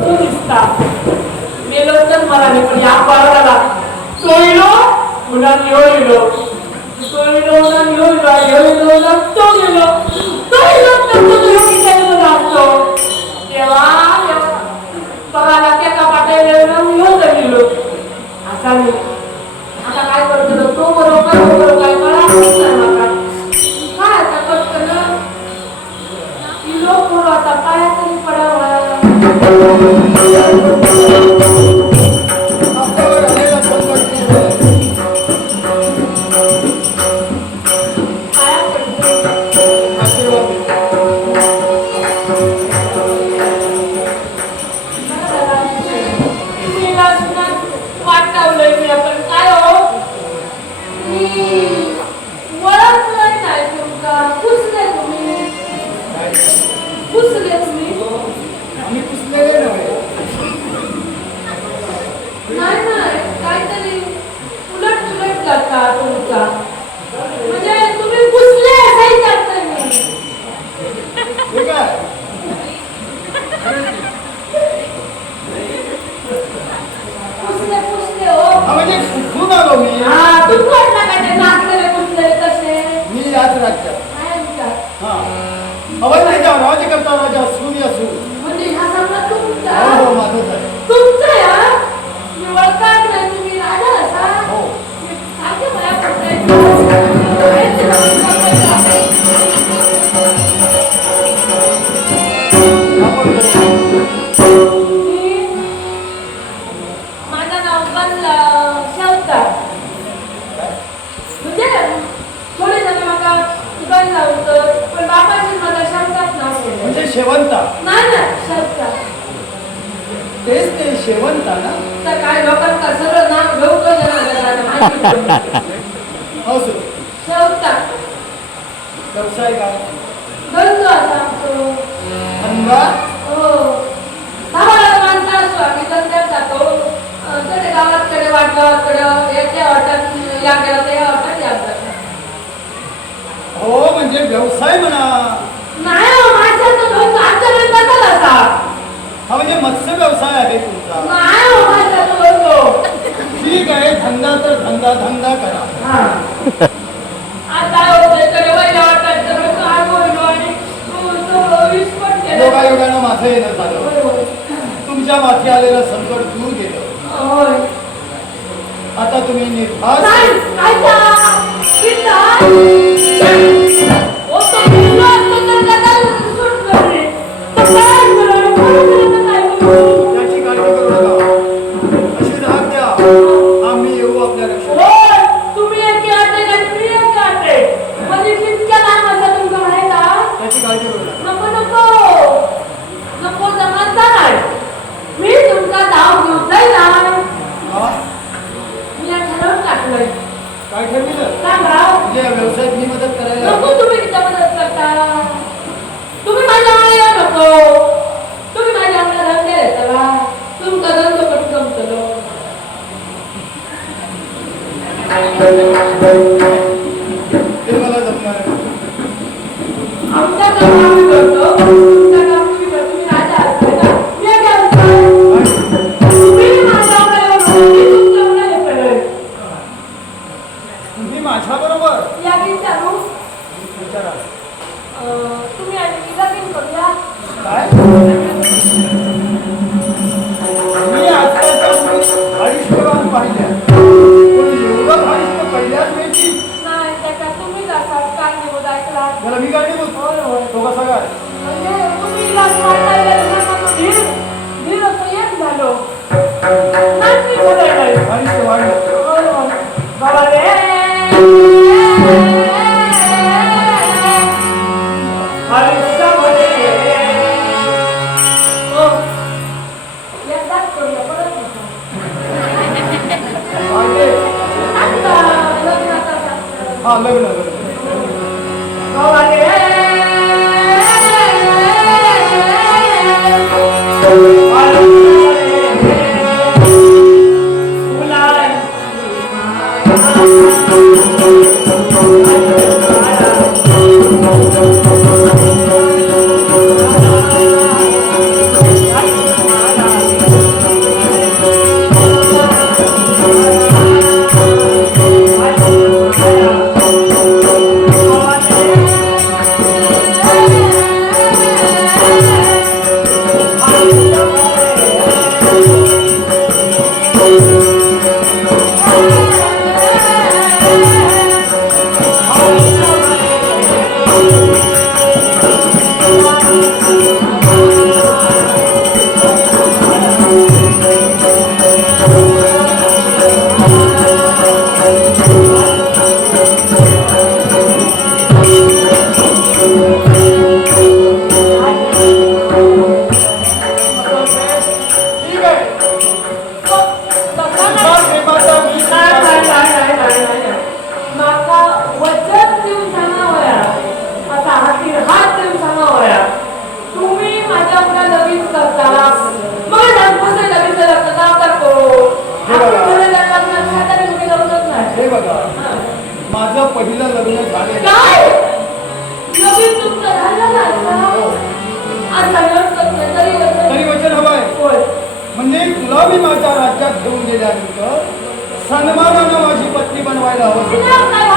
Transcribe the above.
तू दिसता मेलो तर मला नाही पण या पाराला सोयलो उन्हात येलो सोयलो उन्हात येलो लागतो गेलो तो गेलो तर तो गेलो लागतो तेव्हा बघायला त्या कपाट्याला गेलो आता मी आता काय करतो तो बरोबर काय मला काय आता करतो ना लोक आता पायातरी पडावा व्यवसाय म्हणा हा म्हणजे मत्स्य व्यवसाय आहे तुमचा ठीक आहे धंदा तर धंदा धंदा करा योगायोगानं माझं येणं झालं तुमच्या माथी आलेलं संकट दूर गेलं आता तुम्ही निर्धार त्याची काळजी करू नका अशी धाक द्या आम्ही येऊ आपल्या त्याची काळजी करू नका मी तुमचा नाव घेऊन जाईल मी ठरवून टाकलंय काय ठरविलं सांगा म्हणजे व्यवसायात मी मदत करायला नको तुम्ही तिच्या मदत करता तुम्ही माझ्या अंगाला नको तुम्ही माझ्या अंगाला रंग द्यायचा तुमचा धंदो करून जमतलो ते मला जमणार आमच्या काम आम्ही करतो तुमच्या काम तुम्ही करतो तुम्ही राजा असताय ना मी काय तुम्ही माझ्या अंगाला तुमच्या अंगाला पडेल तुम्ही माझ्या बरोबर या की चालू विचारा तुम्ही लगीन करूया काय मी आजकालच्या मुली आयुष्यवान पाहिल्या पण एवढं आयुष्य पहिल्याच वेळची नाही त्याच्या तुम्हीच असाल काय निवड ऐकला मला मी काय नाही बोलतो तो कसा काय म्हणजे तुम्ही इलाज मारता धीर असं एक झालो नाही बोलायला आयुष्य वाढलं बाबा रे हा लग्न पहिलं लग्न झालेलं. काय नवीन तुमचं झालं नाही का? आता नसतं तरी तरी वचन हवंय. होय. म्हणजे तुला मी माझ्या राज्यात घेऊन गेल्यानंतर सन्मानानं माझी पत्नी बनवायला हवं. तुला काय